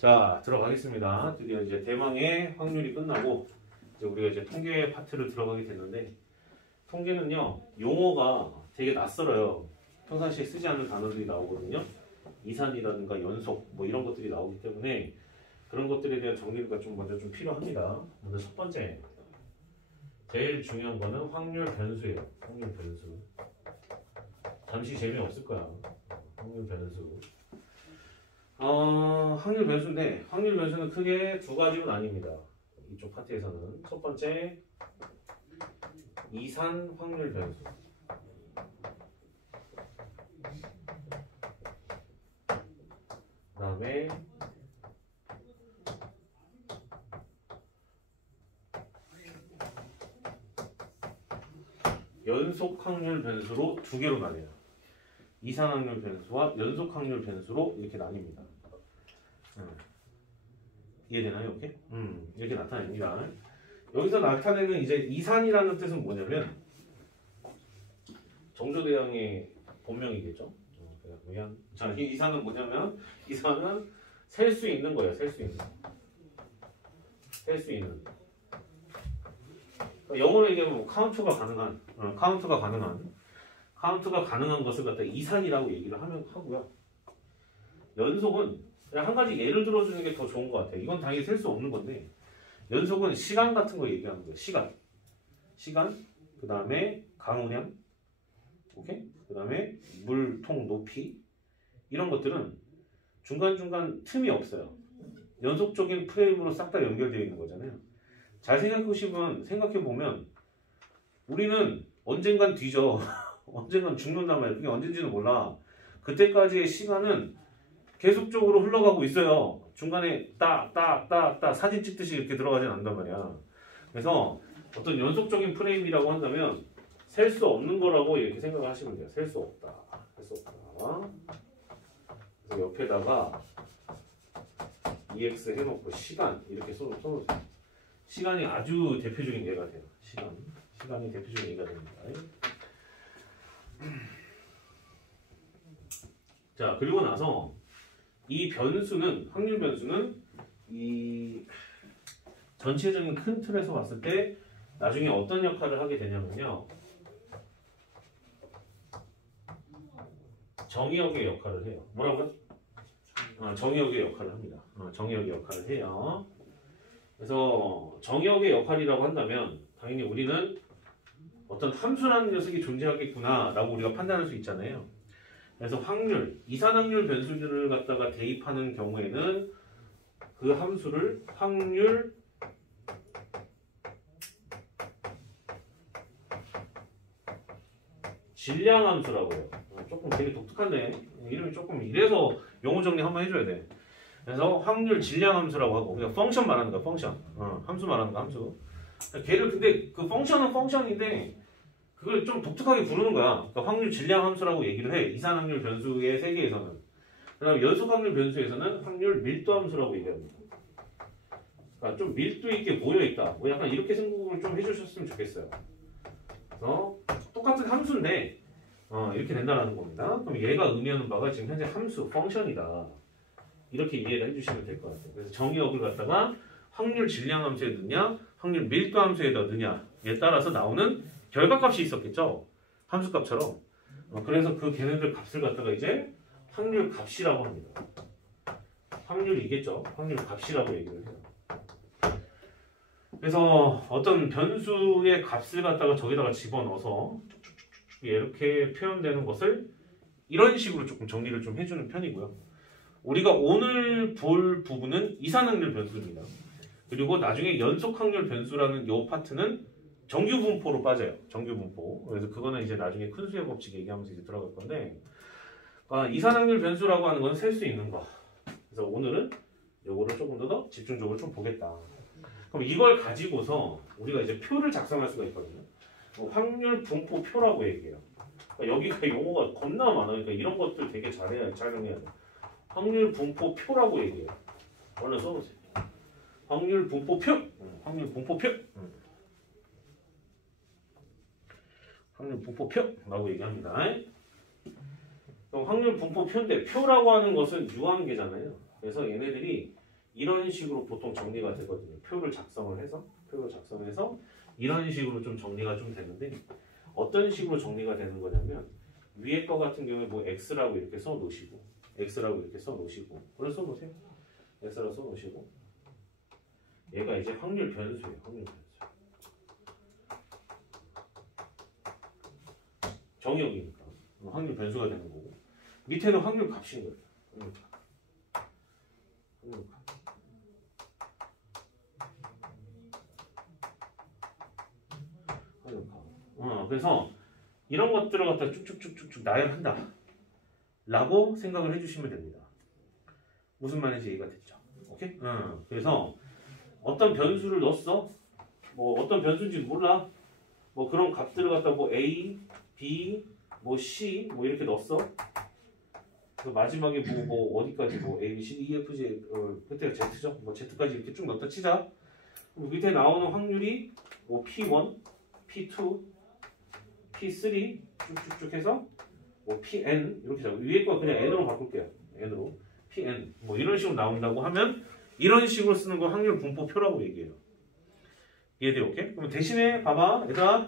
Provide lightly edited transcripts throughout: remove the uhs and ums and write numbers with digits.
자, 들어가겠습니다. 드디어 이제 대망의 확률이 끝나고 이제 우리가 이제 통계 파트를 들어가게 됐는데, 통계는요 용어가 되게 낯설어요. 평상시에 쓰지 않는 단어들이 나오거든요. 이산이라든가 연속 뭐 이런 것들이 나오기 때문에 그런 것들에 대한 정리가 좀 먼저 좀 필요합니다. 먼저 첫 번째, 제일 중요한 거는 확률 변수예요. 확률 변수. 잠시 재미없을 거야. 확률 변수. 확률 변수인데, 확률 변수는 크게 두 가지로 나뉩니다. 이쪽 파트에서는. 첫 번째, 이산 확률 변수. 그 다음에 연속 확률 변수로 두 개로 나뉘어요. 이산 확률 변수와 연속 확률 변수로 이렇게 나뉩니다. 이해되나요? 이렇게? 이렇게 나타냅니다. 여기서 나타내는 이제 이산이라는 뜻은 뭐냐면 정조대왕의 본명이겠죠. 자, 이 이산은 뭐냐면 이산은 셀 수 있는 거예요. 셀 수 있는. 셀 수 있는. 영어로 얘기하면 뭐 카운트가 가능한, 카운트가 가능한 것을 갖다 이산이라고 얘기를 하고요. 연속은 그냥 한 가지 예를 들어주는 게 더 좋은 것 같아요. 이건 당연히 셀 수 없는 건데, 연속은 시간 같은 거 얘기하는 거예요. 시간, 그 다음에 강우량, 오케이? 그 다음에 물통 높이, 이런 것들은 중간중간 틈이 없어요. 연속적인 프레임으로 싹 다 연결되어 있는 거잖아요. 잘 생각해보면 우리는 언젠간 뒤져. 언젠간 죽는단 말이에요. 그게 언젠지는 몰라. 그때까지의 시간은 계속적으로 흘러가고 있어요. 중간에 딱 사진 찍듯이 이렇게 들어가진 않는단 말이야. 그래서 어떤 연속적인 프레임이라고 한다면 셀 수 없는 거라고 이렇게 생각을 하시면 돼요. 셀 수 없다. 그래서 옆에다가 EX 해놓고 시간 이렇게 써놓으세요. 시간이 아주 대표적인 예가 돼요. 시간이 대표적인 예가 됩니다. 자, 그리고 나서 이 변수는, 확률 변수는 이 전체적인 큰 틀에서 봤을 때 나중에 어떤 역할을 하게 되냐면요, 정의역의 역할을 해요. 뭐라고요? 정의역의 역할을 합니다. 정의역의 역할을 해요. 그래서 정의역의 역할이라고 한다면 당연히 우리는 어떤 함수라는 녀석이 존재하겠구나 라고 우리가 판단할 수 있잖아요. 그래서 확률, 이산확률 변수들을 갖다가 대입하는 경우에는 그 함수를 확률 질량함수라고 해요. 조금 되게 독특한데 이름이 조금 이래서 용어 정리 한번 해줘야 돼. 그래서 확률 질량함수라고 하고, 그냥 펑션 말하는 거야. 펑션. 함수 말하는 거, 함수. 걔를 근데 그 펑션은 펑션인데 그걸 좀 독특하게 부르는 거야. 그러니까 확률 질량함수라고 얘기를 해. 이산확률 변수의 세계에서는. 그다음 연속확률 변수에서는 확률 밀도함수라고 얘기합니다. 그러니까 좀 밀도 있게 모여 있다. 뭐 약간 이렇게 생각을 좀 해주셨으면 좋겠어요. 그래서 똑같은 함수인데 이렇게 된다는 겁니다. 그럼 얘가 의미하는 바가 지금 현재 함수, 펑션이다. 이렇게 이해를 해주시면 될 것 같아요. 그래서 정의역을 갖다가 확률 질량함수에 넣냐, 확률 밀도함수에다 넣냐에 따라서 나오는 결과값이 있었겠죠. 함수값처럼. 그래서 그 걔네들 값을 갖다가 이제 확률 값이라고 합니다. 확률이겠죠. 확률 값이라고 얘기를 해요. 그래서 어떤 변수의 값을 갖다가 저기다가 집어넣어서 이렇게 표현되는 것을 이런 식으로 조금 정리를 좀 해주는 편이고요. 우리가 오늘 볼 부분은 이산확률 변수입니다. 그리고 나중에 연속확률 변수라는 이 파트는 정규분포로 빠져요. 정규분포. 그래서 그거는 이제 나중에 큰 수의 법칙 얘기하면서 이제 들어갈 건데, 이산확률 변수라고 하는 건 셀 수 있는 거. 그래서 오늘은 요거를 조금 더 집중적으로 좀 보겠다. 그럼 이걸 가지고서 우리가 이제 표를 작성할 수가 있거든요. 확률 분포 표라고 얘기해요. 여기가 용어가 겁나 많으니까 이런 것들 되게 잘 정해야 돼. 확률 분포 표라고 얘기해요. 얼른 써보세요. 확률 분포 표. 확률 분포 표. 확률 분포표라고 얘기합니다. 그럼 확률 분포표인데 표라고 하는 것은 유한계잖아요. 그래서 얘네들이 이런 식으로 보통 정리가 되거든요. 표를 작성을 해서 이런 식으로 좀 정리가 좀 되는데 어떤 식으로 정리가 되는 거냐면 위에 거 같은 경우에 뭐 x라고 이렇게 써 놓으시고 그걸 써 놓으세요. x라고 써 놓으시고 얘가 이제 확률 변수예요. 확률 변수. 정의역이니까 확률 변수가 되는 거고 밑에는 확률 값인 거예요. 확률 값. 그래서 이런 것들을 갖다 쭉쭉쭉쭉 나열한다 라고 생각을 해주시면 됩니다. 무슨 말인지 이해가 됐죠? 오케이? 그래서 어떤 변수를 넣었어? 뭐 어떤 변수인지 몰라? 뭐 그런 값들을 갖다 뭐 A, B, 뭐 C 뭐 이렇게 넣었어? 그 마지막에 뭐 어디까지 뭐 A, B, C, D, E, F, G 그때가 Z죠? 뭐 Z까지 이렇게 쭉 넣었다 치자. 밑에 나오는 확률이 뭐 P1, P2, P3 쭉쭉쭉 해서 뭐 PN 이렇게 잡고 위에 거 그냥 N으로 바꿀게요. N으로 PN 뭐 이런 식으로 나온다고 하면 이런 식으로 쓰는 거 확률 분포표라고 얘기해요. 이해돼요? 오케이? 그럼 대신에 봐봐 얘들아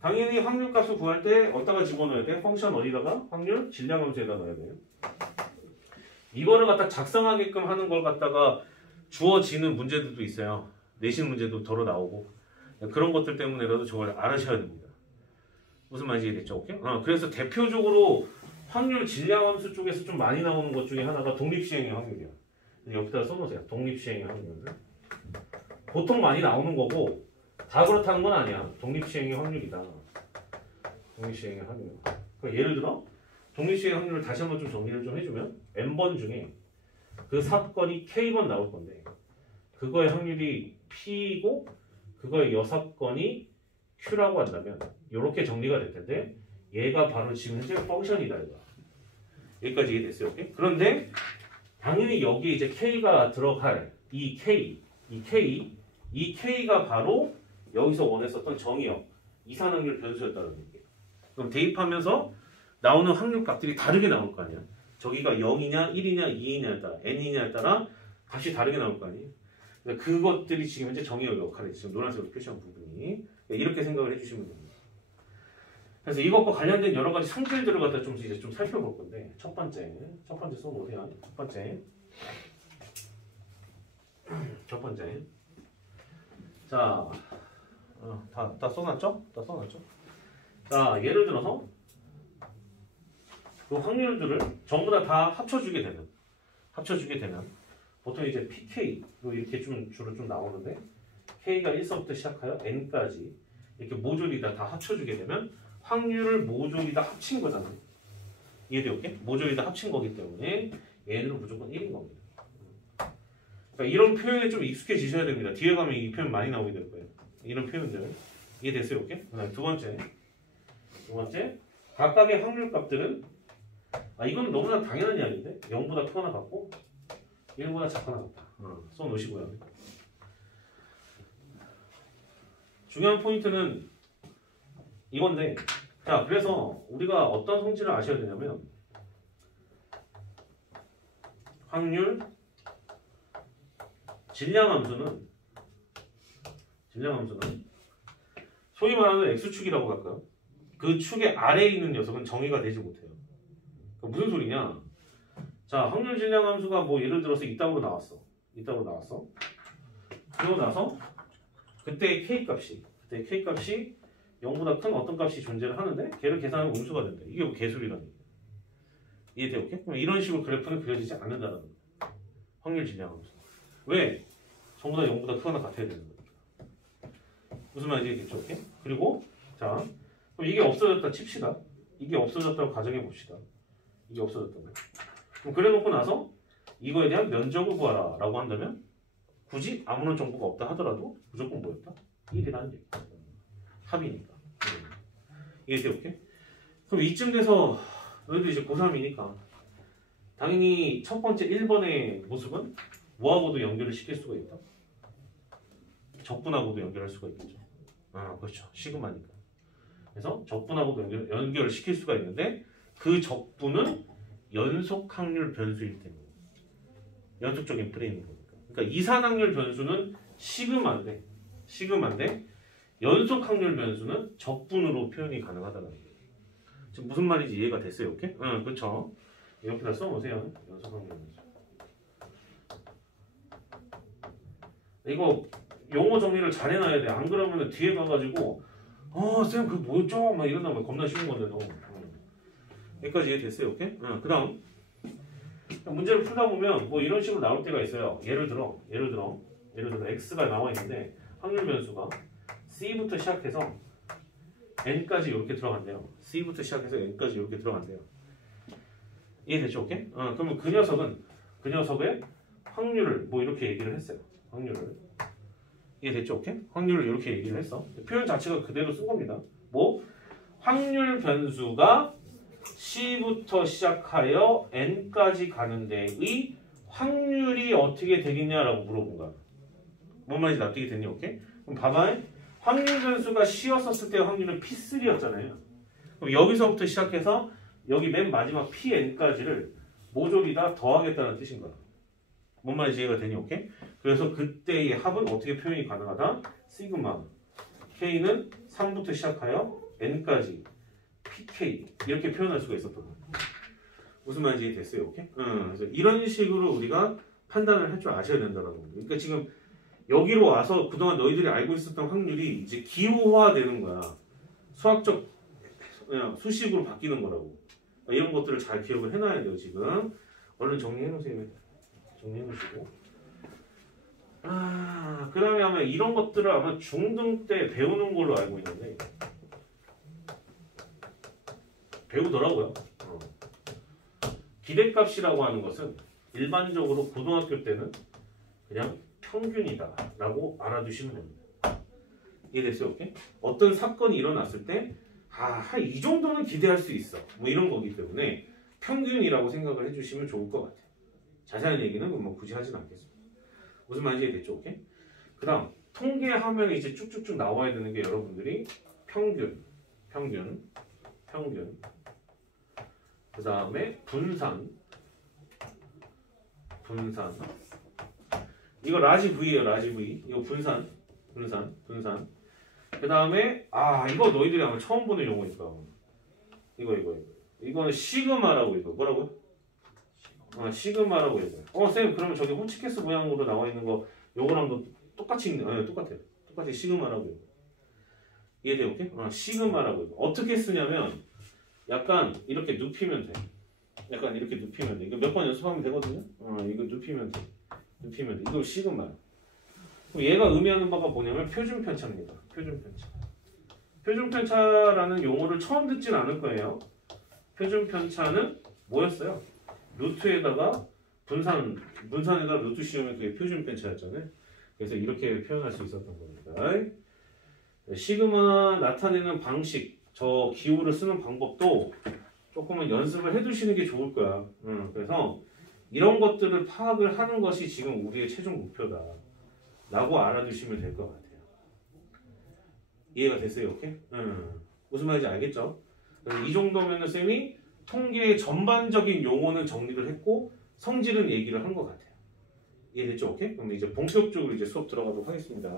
당연히 확률값을 구할 때 어디다가 집어넣어야 돼? 펑션 어디다가? 확률 질량함수에다 넣어야 돼요. 이거를 갖다 작성하게끔 하는 걸 갖다가 주어지는 문제들도 있어요. 내신 문제도 덜어 나오고 그런 것들 때문에라도 저걸 알아셔야 됩니다. 무슨 말인지 이해됐죠? 오케이? 그래서 대표적으로 확률 질량함수 쪽에서 좀 많이 나오는 것 중에 하나가 독립시행의 확률이야. 여기다가 써놓으세요. 독립시행의 확률. 보통 많이 나오는 거고 다 그렇다는 건 아니야. 독립시행의 확률이다. 독립시행의 확률. 그러니까 예를 들어 독립시행의 확률을 다시 한번 좀 정리를 좀 해주면 n번 중에 그 사건이 k번 나올 건데 그거의 확률이 p이고 그거의 여사건이 q라고 한다면 이렇게 정리가 될 텐데 얘가 바로 지금 현재 펑션이다 이거. 여기까지 이해됐어요. 오케이? 그런데 당연히 여기 이제 k가 들어갈 이 k가 바로 여기서 원했었던 정의역 이산확률 변수였다는 얘기예요. 그럼 대입하면서 나오는 확률 값들이 다르게 나올 거 아니야. 저기가 0이냐 1이냐 2이냐에 따라 n이냐에 따라 값이 다르게 나올 거 아니에요. 그것들이 지금 현재 정의역 역할을 지금 노란색으로 표시한 부분이 이렇게 생각을 해주시면 됩니다. 그래서 이것과 관련된 여러 가지 성질들을 갖다 좀 이제 좀 살펴볼 건데 첫 번째 써놓으세요. 첫 번째 자 다 써놨죠? 자 예를 들어서 그 확률들을 전부 다 합쳐주게 되면 보통 이제 PK로 이렇게 좀 주로 좀 나오는데 K가 1서부터 시작하여 N까지 이렇게 모조리 다 합쳐주게 되면 확률을 모조리 다 합친 거잖아요. 이해돼요? 모조리 다 합친 거기 때문에 얘는 무조건 1인 겁니다. 그러니까 이런 표현에 좀 익숙해지셔야 됩니다. 뒤에 가면 이 표현 많이 나오게 될 거예요. 이런 표현들 이해됐어요? 오케이? 두 번째 각각의 확률 값들은 이건 너무나 당연한 이야기인데 0보다 크거나 같고 1보다 작거나 같다. 써놓으시고요. 중요한 포인트는 이건데 자 그래서 우리가 어떤 성질을 아셔야 되냐면 확률 질량함수는 소위 말하는 X축이라고 할까요? 그 축의 아래에 있는 녀석은 정의가 되지 못해요. 그러니까 무슨 소리냐? 자, 확률 질량함수가 뭐 예를 들어서 이따구로 나왔어. 그러고 나서 그때의 K값이 0보다 큰 어떤 값이 존재를 하는데 걔를 계산하면 음수가 된다. 이게 뭐 개수리라는 얘기야. 이해돼요? 오케이? 그럼 이런 식으로 그래프는 그려지지 않는다는 거야. 확률 질량함수. 왜? 전부 다 0보다 크거나 같아야 되는 거니까. 무슨 말인지 알겠죠? 오케이? 그리고 자, 그럼 이게 없어졌다 칩시다. 이게 없어졌다고 가정해 봅시다. 이게 없어졌다고. 그럼 그래놓고 나서 이거에 대한 면적을 구하라 라고 한다면 굳이 아무런 정보가 없다 하더라도 무조건 뭐였다? 1이라는 얘기. 합이니까. 이해돼요? 오케이? 그럼 이쯤 돼서 너희들 이제 고3이니까 당연히 첫 번째 1번의 모습은 뭐하고도 연결을 시킬 수가 있다? 적분하고도 연결할 수가 있겠죠. 그렇죠. 시그마니까. 그래서 적분하고도 연결을 시킬 수가 있는데 그 적분은 연속 확률 변수일 때문에 연속적인 프레임인 거니까. 그러니까 이산확률 변수는 시그마인데 연속 확률 변수는 적분으로 표현이 가능하다는 거예요. 지금 무슨 말인지 이해가 됐어요? 오케이? 응, 그렇죠. 이렇게 다 써보세요. 연속 확률 변수. 이거 용어 정리를 잘 해놔야 돼. 안 그러면 뒤에 가가지고 쌤 그거 뭐였죠? 막 이런다면 겁나 쉬운 건데 너. 여기까지 이해됐어요? 오케이? 그 다음 문제를 풀다 보면 뭐 이런 식으로 나올 때가 있어요. 예를 들어 x가 나와 있는데 확률 변수가 c부터 시작해서 n까지 이렇게 들어간대요. c부터 시작해서 n까지 이렇게 들어간대요. 이해됐죠? 오케이? 그러면 그 녀석의 확률을 뭐 이렇게 얘기를 했어요. 확률을. 이해됐죠? 오케이? 확률을 이렇게 얘기를 했어. 표현 자체가 그대로 쓴 겁니다. 뭐 확률 변수가 C부터 시작하여 N까지 가는 데의 확률이 어떻게 되겠냐라고 물어본 거야. 뭔 말인지 납득이 됐니? 오케이? 그럼 봐봐. 확률 변수가 C였었을 때 확률은 P3였잖아요. 그럼 여기서부터 시작해서 여기 맨 마지막 PN까지를 모조리 다 더하겠다는 뜻인 거야. 뭔 말인지 이해가 되니? 오케이? 그래서 그때의 합은 어떻게 표현이 가능하다? 시그마 K는 3부터 시작하여 N까지 PK 이렇게 표현할 수가 있었던 거예요. 무슨 말인지 됐어요? 오케이? 그래서 이런 식으로 우리가 판단을 할 줄 아셔야 된다는 거예요. 그러니까 지금 여기로 와서 그동안 너희들이 알고 있었던 확률이 이제 기호화되는 거야. 수학적 수식으로 바뀌는 거라고. 이런 것들을 잘 기억을 해놔야 돼요. 지금 얼른 정리해 놓으세요. 정리해 놓으시고 그 다음에 아마 이런 것들을 아마 중등 때 배우는 걸로 알고 있는데 배우더라고요. 기대값이라고 하는 것은 일반적으로 고등학교 때는 그냥 평균이다 라고 알아두시면 됩니다. 이해됐어요? 오케이? 어떤 사건이 일어났을 때 이 정도는 기대할 수 있어 뭐 이런 거기 때문에 평균이라고 생각을 해주시면 좋을 것 같아요. 자세한 얘기는 뭐 굳이 하진 않겠습니다. 무슨 말인지 됐죠? 오케이? 그 다음 통계하면 이제 쭉쭉쭉 나와야 되는 게 여러분들이 평균 그 다음에 분산 이거 라지 V예요. 라지 V 이거 분산 그 다음에 이거 너희들이 아마 처음 보는 용어니까 이거는 시그마라고 이거 뭐라고요? 시그마라고 이거 쌤 그러면 저기 호치키스 모양으로 나와 있는 거 요거랑도 똑같이 있는 똑같아요. 똑같이 시그마라고 이거 이해돼요? 오케이? 시그마라고 이거 어떻게 쓰냐면 약간 이렇게 눕히면 돼. 이거 몇 번 연습하면 되거든요. 이거 눕히면 돼. 이거 시그마. 그럼 얘가 의미하는 바가 뭐냐면 표준편차입니다. 표준편차라는 용어를 처음 듣진 않을 거예요. 표준편차는 뭐였어요? 루트에다가 분산에다가 루트 씌우면 그게 표준편차였잖아요. 그래서 이렇게 표현할 수 있었던 겁니다. 시그마 나타내는 방식, 저 기호를 쓰는 방법도 조금은 연습을 해두시는 게 좋을 거야. 그래서 이런 것들을 파악을 하는 것이 지금 우리의 최종 목표다 라고 알아두시면 될 것 같아요. 이해가 됐어요? 오케이? 무슨 말인지 알겠죠? 이 정도면 쌤이 통계의 전반적인 용어는 정리를 했고 성질은 얘기를 한 것 같아요. 이해됐죠? 오케이? 그럼 이제 본격적으로 이제 수업 들어가도록 하겠습니다.